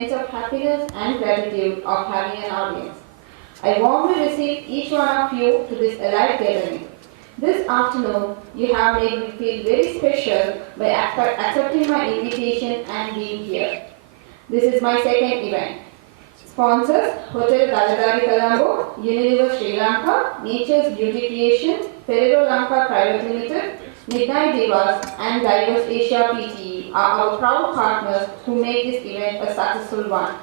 of happiness and gratitude of having an audience. I warmly receive each one of you to this elite gathering. This afternoon, you have made me feel very special by accepting my invitation and being here. This is my second event. Sponsors: Hotel Galadari Colombo, Unilever Sri Lanka, Nature's Beauty Creation, Ferrero Lanka Private Limited, Midnight Divas, and Diverse Asia PTE are our proud partners who make this event a successful one.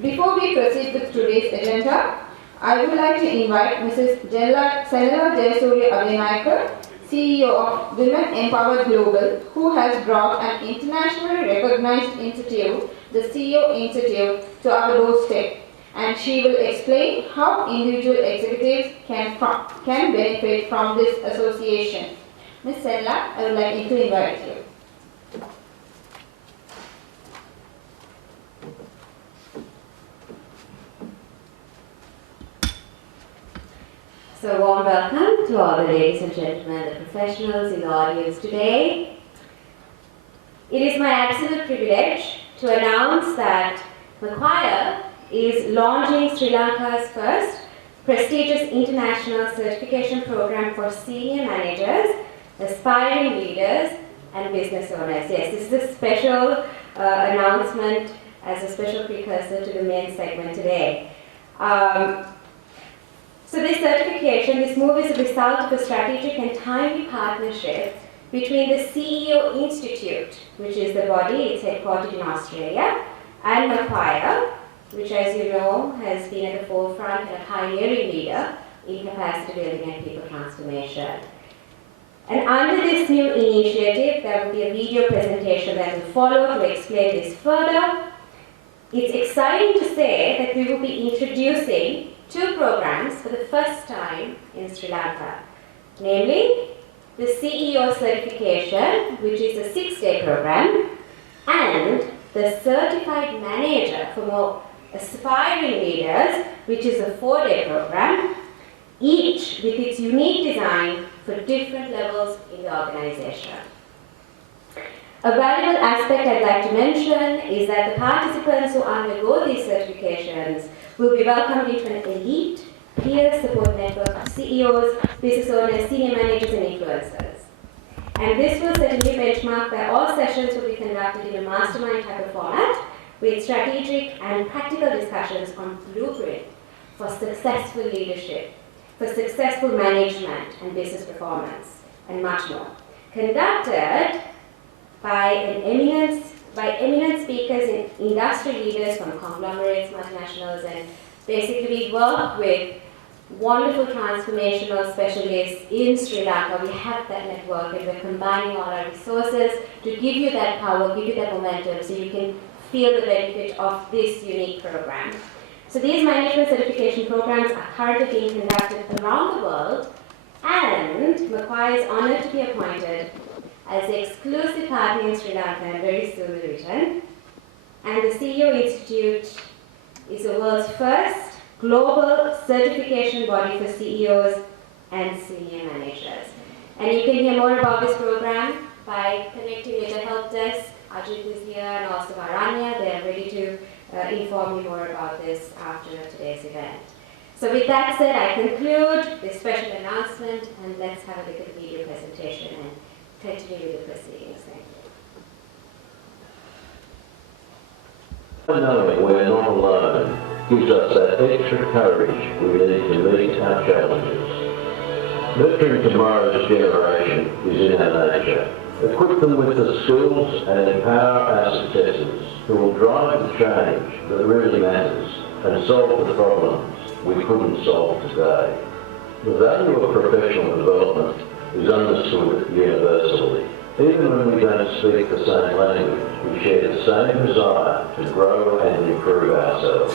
Before we proceed with today's agenda, I would like to invite Mrs. Senela Jayasuriya Abhinayakar, CEO of Women Empowered Global, who has brought an internationally recognized institute, the CEO Institute, to our doorstep, and she will explain how individual executives can benefit from this association. Ms. Senela, I would like you to invite you. So, warm welcome to all the ladies and gentlemen, the professionals in the audience today. It is my absolute privilege to announce that Macquarie is launching Sri Lanka's first prestigious international certification program for senior managers, aspiring leaders, and business owners. Yes, this is a special announcement as a special precursor to the main segment today. So this certification, this move is a result of a strategic and timely partnership between the CEO Institute, which is the body, it's headquartered in Australia, and Macquarie, which, as you know, has been at the forefront and a pioneering leader in capacity building and people transformation. And under this new initiative, there will be a video presentation that will follow to explain this further. It's exciting to say that we will be introducing two programs for the first time in Sri Lanka, namely the CEO certification, which is a 6-day program, and the certified manager for more aspiring leaders, which is a 4-day program, each with its unique design for different levels in the organization. A valuable aspect I'd like to mention is that the participants who undergo these certifications will be welcomed into an elite peer support network of CEOs, business owners, senior managers, and influencers. And this will set a new benchmark where all sessions will be conducted in a mastermind type of format with strategic and practical discussions on blueprint for successful leadership, for successful management and business performance, and much more. Conducted by eminent speakers and industry leaders from conglomerates, multinationals, and basically we work with wonderful transformational specialists in Sri Lanka. We have that network and we're combining all our resources to give you that power, give you that momentum so you can feel the benefit of this unique program. So these management certification programs are currently being conducted around the world, and Macquarie is honored to be appointed as the exclusive partner in Sri Lanka, and very soon will return. And the CEO Institute is the world's first global certification body for CEOs and senior managers. And you can hear more about this program by connecting with the help desk. Ajit is here, and also Varanya. They are ready to inform you more about this after today's event. So with that said, I conclude this special announcement, and let's have a look at the video presentation and continue with the proceedings. Thank you. Knowing we're not alone gives us that extra courage we need to meet our challenges. Nurturing tomorrow's generation is in our nature. Equip them with the skills and empower our successors who will drive the change that really matters and solve the problems we couldn't solve today. The value of professional development is understood universally. Even when we don't speak the same language, we share the same desire to grow and improve ourselves.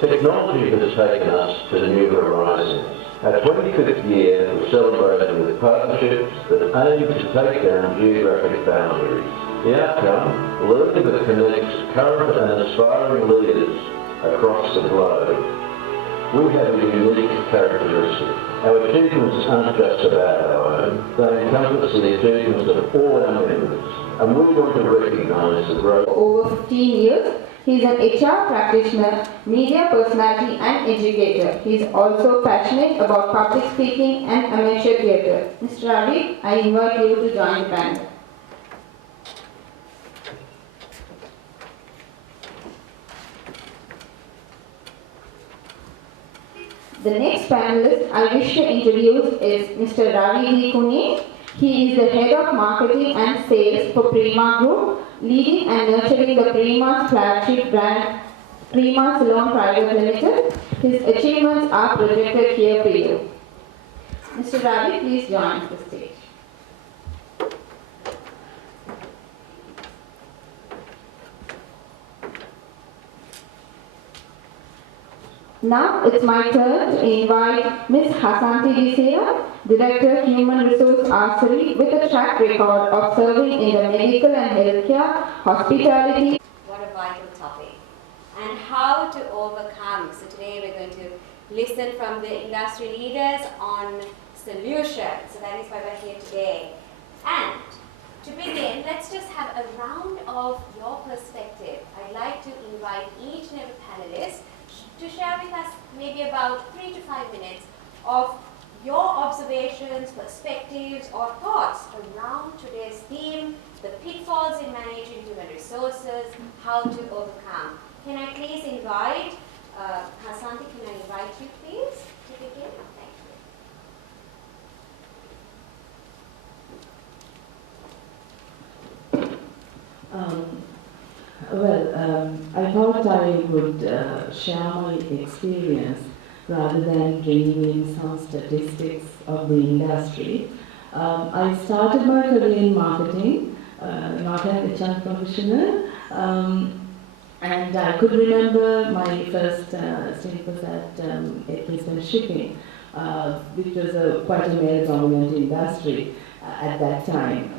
Technology has taken us to new horizons. Our 25th year was celebrated with partnerships that aim to take down geographic boundaries. The outcome, learning that connects current and aspiring leaders across the globe. We have a unique characteristic. Our achievements aren't just about our own, they encompass the achievements of all our members, and we want to recognise the growth. Over 15 years, He is an HR practitioner, media personality and educator. He is also passionate about public speaking and amateur theatre. Mr. Ravi, I invite you to join the panel. The next panelist I wish to introduce is Mr. Ravi Kuni. He is the head of marketing and sales for Prima Group, leading and nurturing the Prima's flagship brand, Prima Salon Private Limited. His achievements are projected here for you. Mr. Ravi, please join the stage. Now it's my turn to invite Ms. Hasanti Disira, Director Human Resource Archery, with a track record of serving in the medical and healthcare, hospitality. What a vital topic. And how to overcome. So today we're going to listen from the industry leaders on solutions. So that is why we're here today. And to begin, let's just have a round of your perspective. I'd like to invite each and every panelist to share with us maybe about 3 to 5 minutes of your observations, perspectives, or thoughts around today's theme, the pitfalls in managing human resources, how to overcome. Can I please invite, Hasanti, can I invite you please to begin? Thank you. I thought I would share my experience rather than bringing in some statistics of the industry. I started my career in marketing, not an HR professional, and I could remember my first stint was at Eastern Shipping, which was quite a male-dominant industry. At that time,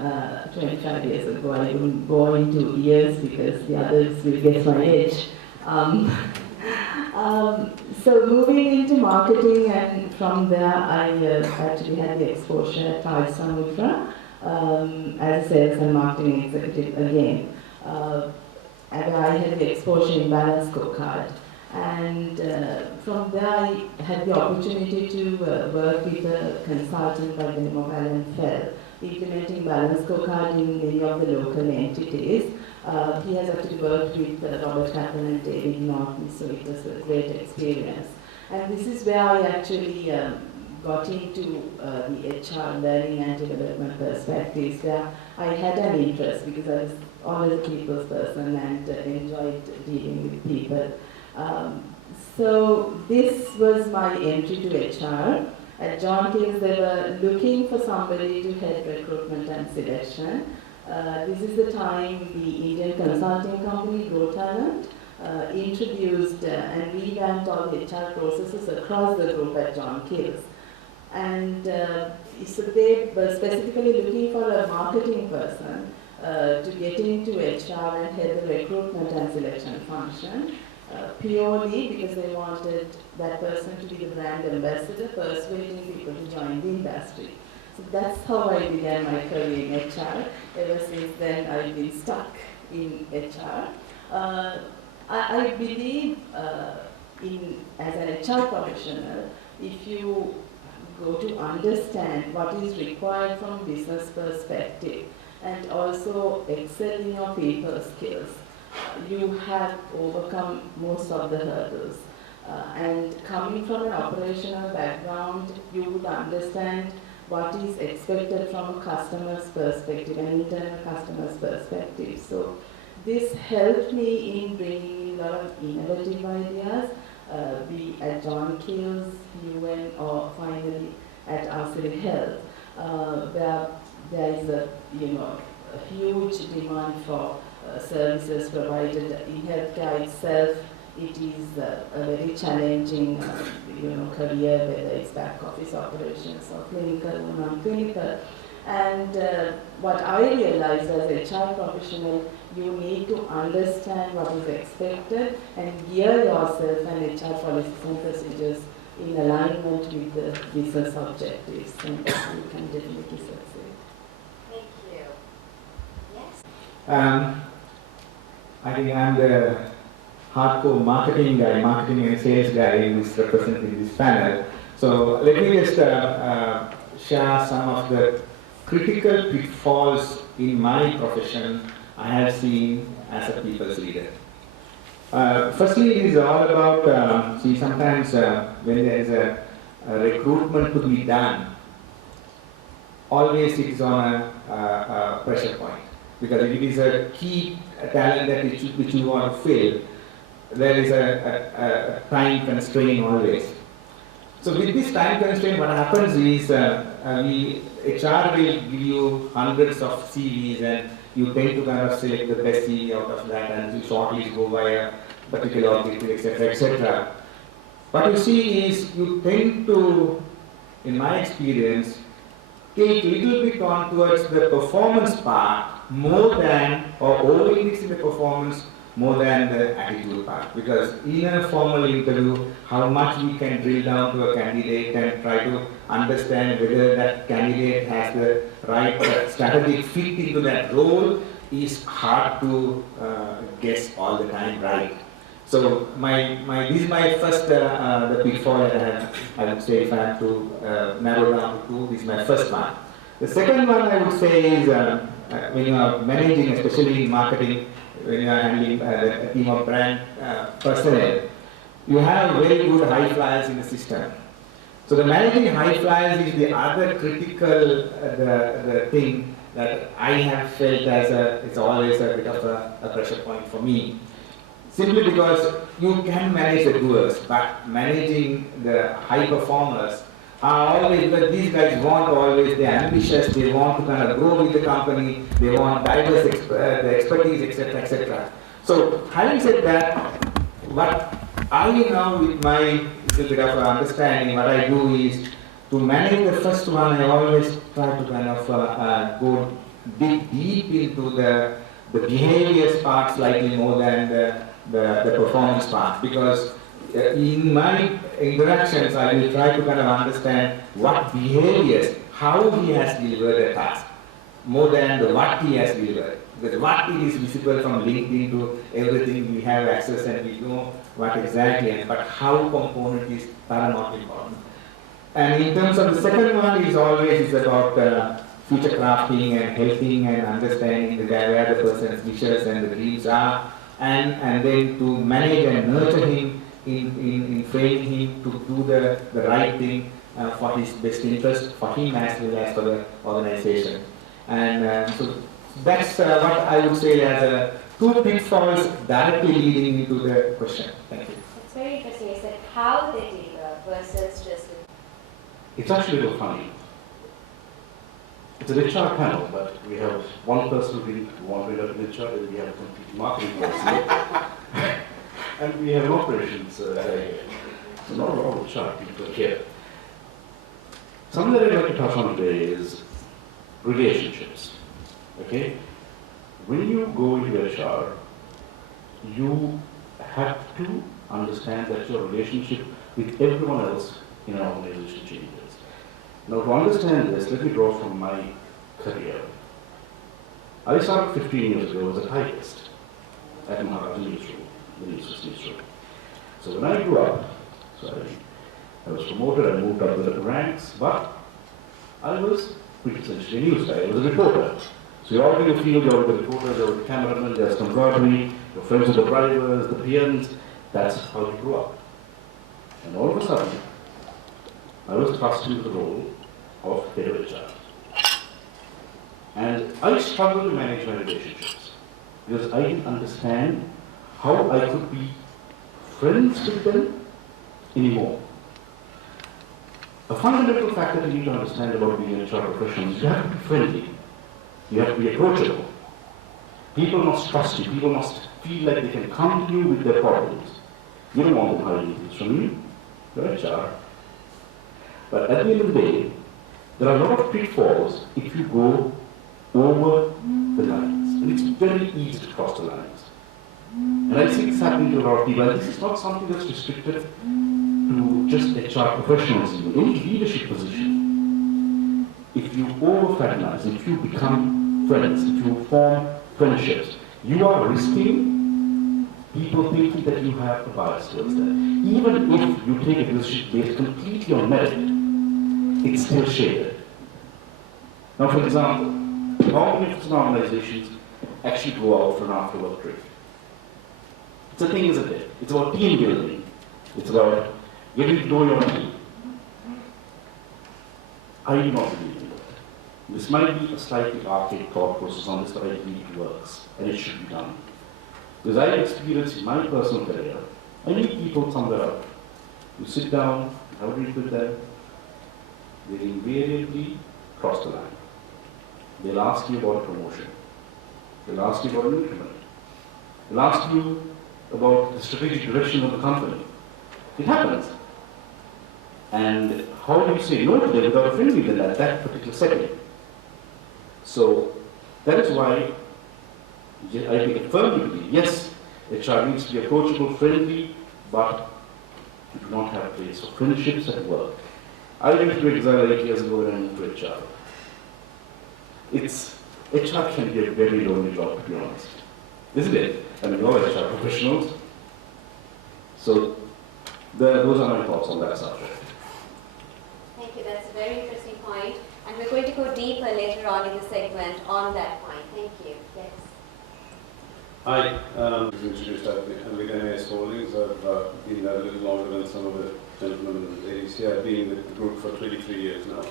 25 years ago. I wouldn't go into years because the others will guess my age. So moving into marketing, and from there I actually had the exposure at Five-Star Infra as a sales and marketing executive again. And I had the exposure in Balance Scorecard. And from there I had the opportunity to work with a consultant by the name of Alan Fell, implementing Balance Scorecard in many of the local entities. He has actually worked with Robert Kaplan and David Norton, so it was a great experience. And this is where I actually got into the HR learning and development perspectives, where I had an interest because I was always a people's person and enjoyed dealing with people. So this was my entry to HR. At John Keells, they were looking for somebody to head recruitment and selection. This is the time the Indian consulting company, Grow Talent, introduced and revamped all the HR processes across the group at John Keells. And so they were specifically looking for a marketing person to get into HR and head the recruitment and selection function. Purely because they wanted that person to be the brand ambassador, persuading people to join the industry. So that's how I began my career in HR. Ever since then, I've been stuck in HR. I believe as an HR professional, if you go to understand what is required from business perspective and also excel in your people skills, you have overcome most of the hurdles. And coming from an operational background, you would understand what is expected from a customer's perspective, an internal customer's perspective. So this helped me in bringing in a lot of innovative ideas, be at John Keells, UN, or finally at Arceli Health, where there is a huge demand for services provided in healthcare itself. It is a very challenging career, whether it's back office operations or clinical or non-clinical. And what I realized as a HR professional, you need to understand what is expected and gear yourself and HR policies and procedures in alignment with the business objectives, and you can definitely succeed. Thank you. Yes? I think I'm the hardcore marketing guy, marketing and sales guy who is representing this panel. So let me just share some of the critical pitfalls in my profession I have seen as a people's leader. Firstly, it is all about, see, sometimes when there is a recruitment to be done, always it is on a pressure point. Because if it is a key talent that which you want to fill, there is a time constraint always. So with this time constraint, what happens is HR will give you hundreds of CVs and you tend to kind of select the best CV out of that and you shortlist go by a particular objective, etc., etc. What you see is you tend to, in my experience, take a little bit on towards the performance part more than, or over-index in the performance more than the attitude part. Because in a formal interview, how much we can drill down to a candidate and try to understand whether that candidate has the right strategic fit into that role is hard to guess all the time, right? So this is my first the pitfall that I would say if I have to narrow down to two, this is my first one. The second one I would say is when you are managing, especially in marketing, when you are handling a team of brand personnel, you have very good high flyers in the system. So the managing high flyers is the other critical the thing that I have felt as it's always a bit of a pressure point for me. Simply because you can manage the doers, but managing the high performers are always, because these guys want always, they're ambitious, they want to kind of grow with the company, they want diverse the expertise, etc., etc. So having said that, what I now with my little bit of understanding, what I do is to manage the first one, I always try to kind of go dig deep into the behaviors part slightly more than the performance part, because in my interactions I will try to kind of understand what behaviors, how he has delivered a task, more than the what he has delivered. Because what it is visible from LinkedIn to everything we have access and we know what exactly, but how component is paramount important. And in terms of the second one is always about future crafting and helping and understanding where the person's wishes and the dreams are, and then to manage and nurture him in training him to do the right thing for his best interest, for him as well as for the organization. And so that's what I would say as two pitfalls directly leading into the question. Thank you. It's very interesting. You said how they deliver versus just. It's actually a little funny. It's an HR panel, but we have one person who wants to in HR, and we have a complete marketing person, and we have an operations guy. So not a lot of HR people here. Something that I'd like to touch on today is relationships. Okay? When you go into HR, you have to understand that your relationship with everyone else in an organization changes. Now, to understand this, let me draw from my career. I started 15 years ago as a typist at Maharaja Newsroom, the newsroom. So when I grew up, I was promoted, I moved up the ranks, but I was pretty essentially a news guy. I was a reporter. So you're out in the field, you're the reporter, you're the cameraman, there's camaraderie, you're friends with the drivers, the PMs. That's how you grew up. And all of a sudden, I was thrust into the role of head of HR. And I struggled to manage my relationships because I didn't understand how I could be friends with them anymore. A fundamental fact that you need to understand about being an HR professional is you have to be friendly. You have to be approachable. People must trust you. People must feel like they can come to you with their problems. You don't want them hiding things from you. You're HR. But at the end of the day, there are a lot of pitfalls if you go over the lines. And it's very easy to cross the lines. And I see this happening to a lot of people. And this is not something that's restricted to just HR professionals. Any leadership position, if you over-fraternize, if you become friends, if you form friendships, you are risking people thinking that you have a bias towards them. Even if you take a decision based completely on merit, it's still shaded. Now, for example, how many of our organizations actually go out for an after-work drink? It's a thing, isn't it? It's about team building. It's about getting to know your team. I do not believe in that. This might be a slightly archaic thought process on this, but I believe it works, and it should be done. Because I've experienced in my personal career, I meet people somewhere out. You sit down, have a drink with them, they invariably cross the line. They'll ask you about a promotion. They'll ask you about an increment. They'll ask you about the strategic direction of the company. It happens. And how do you say no to them without offending them at that particular setting? So that is why I firmly believe, yes, HR needs to be approachable, friendly, but you do not have a place for friendships at work. I went to Exile 8 years ago when I moved to HR. HR can be a very lonely job, to be honest. Isn't it? I mean, you're HR professionals. So those are my thoughts on that subject. Thank you, that's a very interesting point. And we're going to go deeper later on in the segment on that point. Thank you. Yes. Hi, I was introduced with MAS Holdings. I've been there a little longer than some of the gentlemen and ladies here. I've been with the group for 23 years now.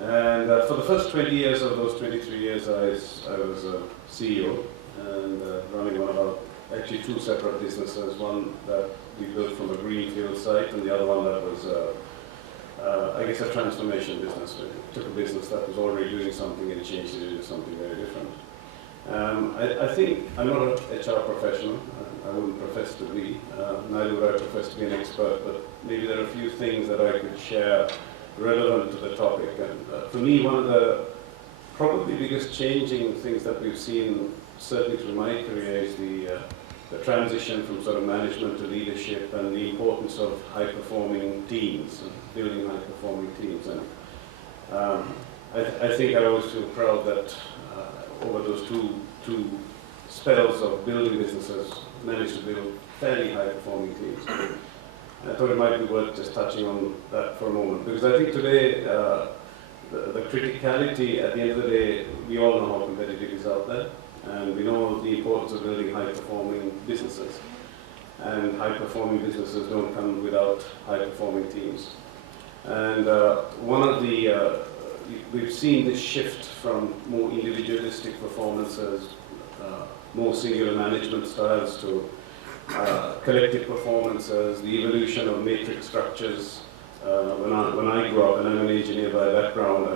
And for the first 20 years of those 23 years, I was a CEO and running one of our, actually two separate businesses. One that we built from a greenfield site, and the other one that was, I guess, a transformation business. We took a business that was already doing something and changed it into something very different. I think I'm not an HR professional. I wouldn't profess to be. Neither would I profess to be an expert, but maybe there are a few things that I could share relevant to the topic. And for me, one of the probably biggest changing things that we've seen, certainly through my career, is the transition from sort of management to leadership and the importance of high-performing teams and building high-performing teams. And I think I always feel proud that over those two spells of building businesses, managed to build fairly high-performing teams. I thought it might be worth just touching on that for a moment, because I think today the criticality, at the end of the day, we all know how competitive it is out there, and we know the importance of building high-performing businesses. And high-performing businesses don't come without high-performing teams. And one of the we've seen this shift from more individualistic performances, more singular management styles, to collective performances, the evolution of matrix structures. When I grew up, and I'm an engineer by background,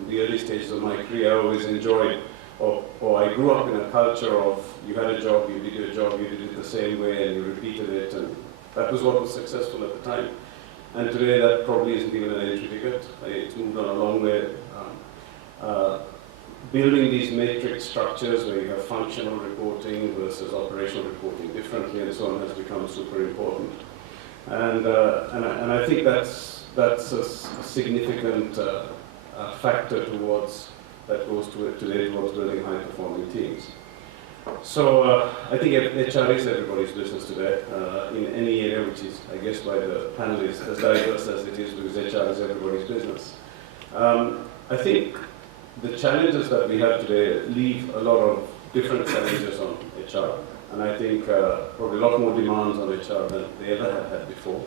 in the early stages of my career, I always enjoyed, or I grew up in a culture of you had a job, you did your job, you did it the same way, and you repeated it, and that was what was successful at the time. And today that probably isn't even an entry ticket. It's moved on a long way. Building these matrix structures where you have functional reporting versus operational reporting differently and so on has become super important. And I think that's a significant factor that goes today towards building high-performing teams. So I think HR is everybody's business today, in any area, which is, I guess, why the panel is as diverse as it is, because HR is everybody's business. I think the challenges that we have today leave a lot of different challenges on HR, and I think probably a lot more demands on HR than they ever have had before.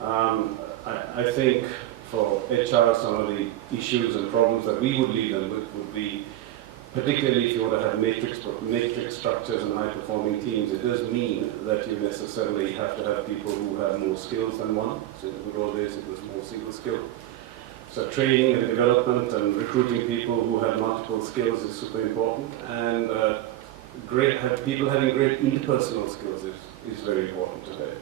I think for HR, some of the issues and problems that we would lead them with would be, particularly if you want to have matrix structures and high-performing teams, it does mean that you necessarily have to have people who have more skills than one. So in the good old days, it was more single skill. So training and development and recruiting people who have multiple skills is super important. And people having great interpersonal skills is very important today,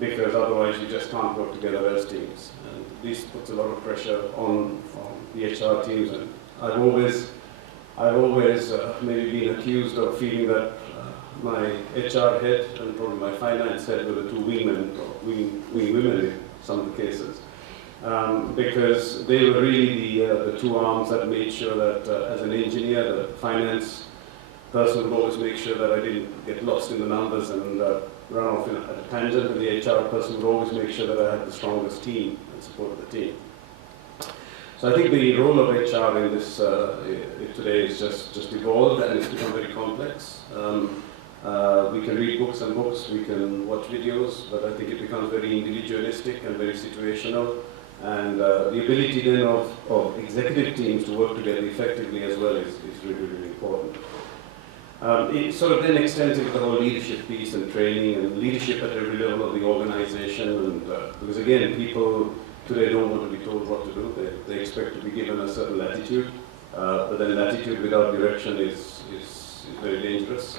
because otherwise you just can't work together as teams. And this puts a lot of pressure on the HR teams. And I've always maybe been accused of feeling that my HR head and probably my finance head were the two wingmen, or wing women in some of the cases, because they were really the two arms that made sure that as an engineer, the finance person would always make sure that I didn't get lost in the numbers and run off at a tangent, and the HR person would always make sure that I had the strongest team and supported the team. So I think the role of HR in this today is just evolved, and it's become very complex. We can read books and books, we can watch videos, but I think it becomes very individualistic and very situational. And the ability then of executive teams to work together effectively as well is really, really important. It sort of then extends into the whole leadership piece and training and leadership at every level of the organization. And because again, people today don't want to be told what to do. They expect to be given a certain latitude, but then latitude without direction is very dangerous.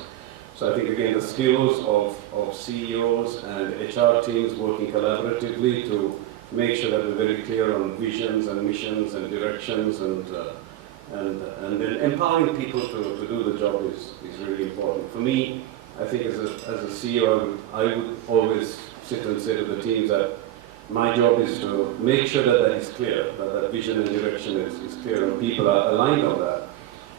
So I think again, the skills of CEOs and HR teams working collaboratively to make sure that we're very clear on visions and missions and directions, and then empowering people to do the job is really important. For me, I think as a CEO, I would always sit and say to the teams that my job is to make sure that is clear, that vision and direction is clear and people are aligned on that.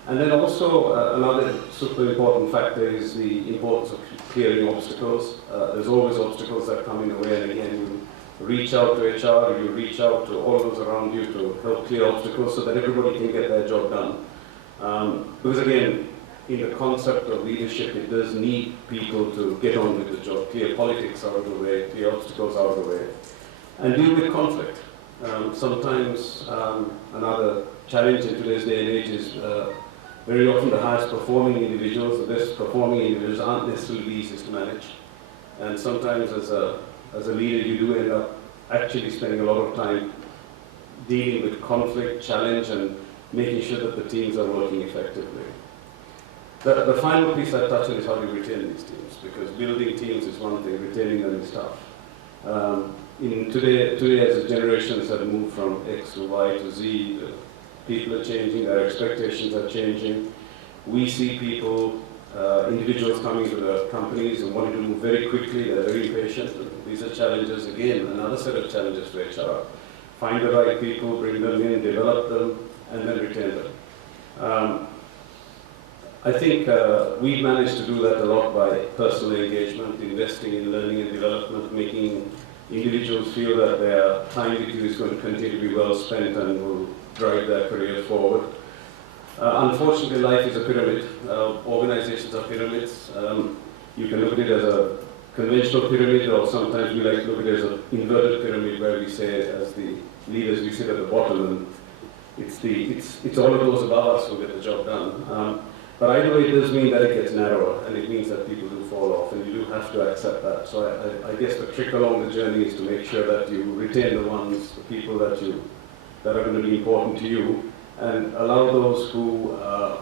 And then also another super important factor is the importance of clearing obstacles. There's always obstacles that come in the way, and again, you reach out to HR, you reach out to all those around you to help clear obstacles so that everybody can get their job done. Because again, in the concept of leadership, it does need people to get on with the job, clear politics out of the way, clear obstacles out of the way, and deal with conflict. Sometimes another challenge in today's day and age is very often the highest performing individuals, the best performing individuals aren't necessarily the easiest to manage. And sometimes as a leader, you do end up actually spending a lot of time dealing with conflict, challenge, and making sure that the teams are working effectively. The final piece I touch on is how do you retain these teams, because building teams is one thing, retaining them is tough. Today as the generations have moved from X to Y to Z, people are changing, their expectations are changing. We see people, individuals coming to the companies and wanting to move very quickly, they're very impatient. These are challenges, again, another set of challenges for HR. Find the right people, bring them in, develop them, and then retain them. I think we've managed to do that a lot by personal engagement, investing in learning and development, making individuals feel that their time with you is going to continue to be well spent and will drive their career forward. Unfortunately, life is a pyramid. Organizations are pyramids. You can look at it as a conventional pyramid, or sometimes we like to look at it as an inverted pyramid, where we say, as the leaders, we sit at the bottom, and it's all of those above us who get the job done. But either way, it does mean that it gets narrower, and it means that people do fall off, and you do have to accept that. So I guess the trick along the journey is to make sure that you retain the ones, the people that are going to be important to you, and allow those who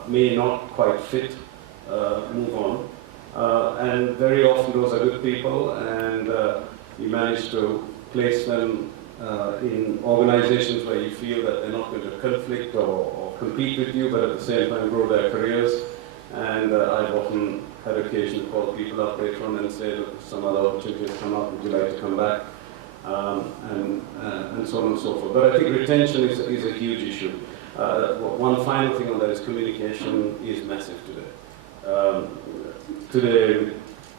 may not quite fit move on. And very often those are good people, and you manage to place them in organizations where you feel that they're not going to conflict or compete with you, but at the same time grow their careers. And I've often had occasion to call people up later on and say, look, some other opportunities come up, would you like to come back? And so on and so forth. But I think retention is a huge issue. One final thing on that is communication is massive today. Today, with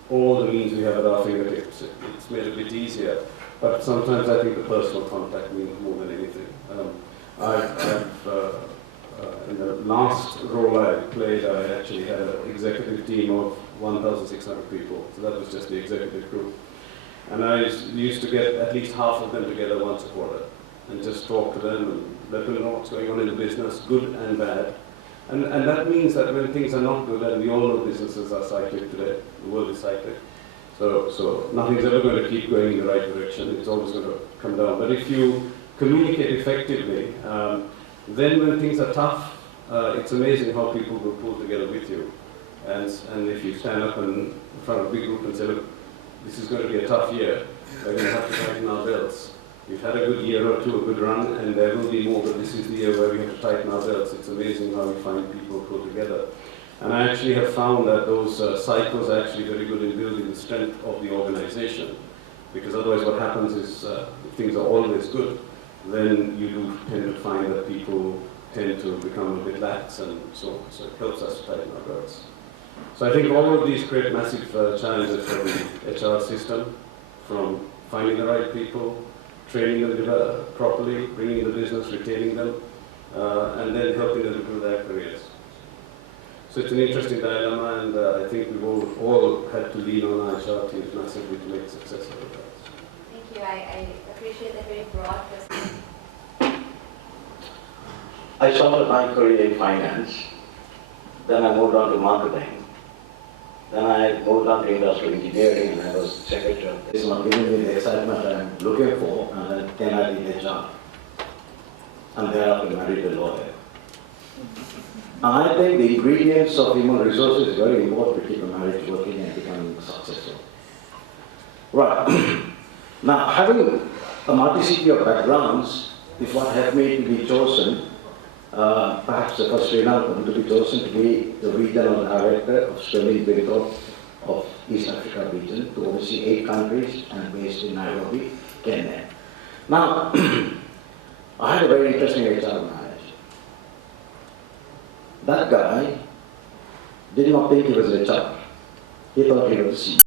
all the means we have at our fingertips, it's made it a bit easier. But sometimes I think the personal contact means more than anything. In the last role I played, I actually had an executive team of 1,600 people. So that was just the executive group. And I used to get at least half of them together once a quarter and just talk to them and let them know what's going on in the business, good and bad. And that means that when things are not good, and we all know businesses are cyclic today, the world is cyclic, so nothing's ever going to keep going in the right direction, it's always going to come down. But if you communicate effectively, then when things are tough, it's amazing how people will pull together with you. And if you stand up in front of a big group and say, look, this is going to be a tough year, we're going to have to tighten our belts. We've had a good year or two, a good run, and there will be more, but this is the year where we have to tighten our belts. It's amazing how we find people pull together. And I actually have found that those cycles are actually very good in building the strength of the organization. Because otherwise what happens is, if things are always good, then you do tend to find that people tend to become a bit lax, and so it helps us to tighten our belts. So I think all of these create massive challenges for the HR system, from finding the right people, training them properly, bringing the business, retaining them, and then helping them improve their careers. So it's an interesting dilemma, and I think we've all had to lean on our HR teams massively to make success of it. Thank you. I appreciate that very broad perspective. I started my career in finance, then I moved on to marketing, then I moved on to industrial engineering, and I was secretary. It's not giving me the excitement I'm looking for, and then I did HR. And thereafter married a lawyer. And I think the ingredients of human resources is very important to keep a marriage working and becoming successful. Right. Now, having a multiplicity of backgrounds is what helped me to be chosen, perhaps the first Sri Lankan to be chosen to be the regional director of Sterling Benito of East Africa region, to oversee 8 countries and based in Nairobi, Kenya. Now, I had a very interesting HR manager. That guy did not think he was HR. He thought he was the CEO.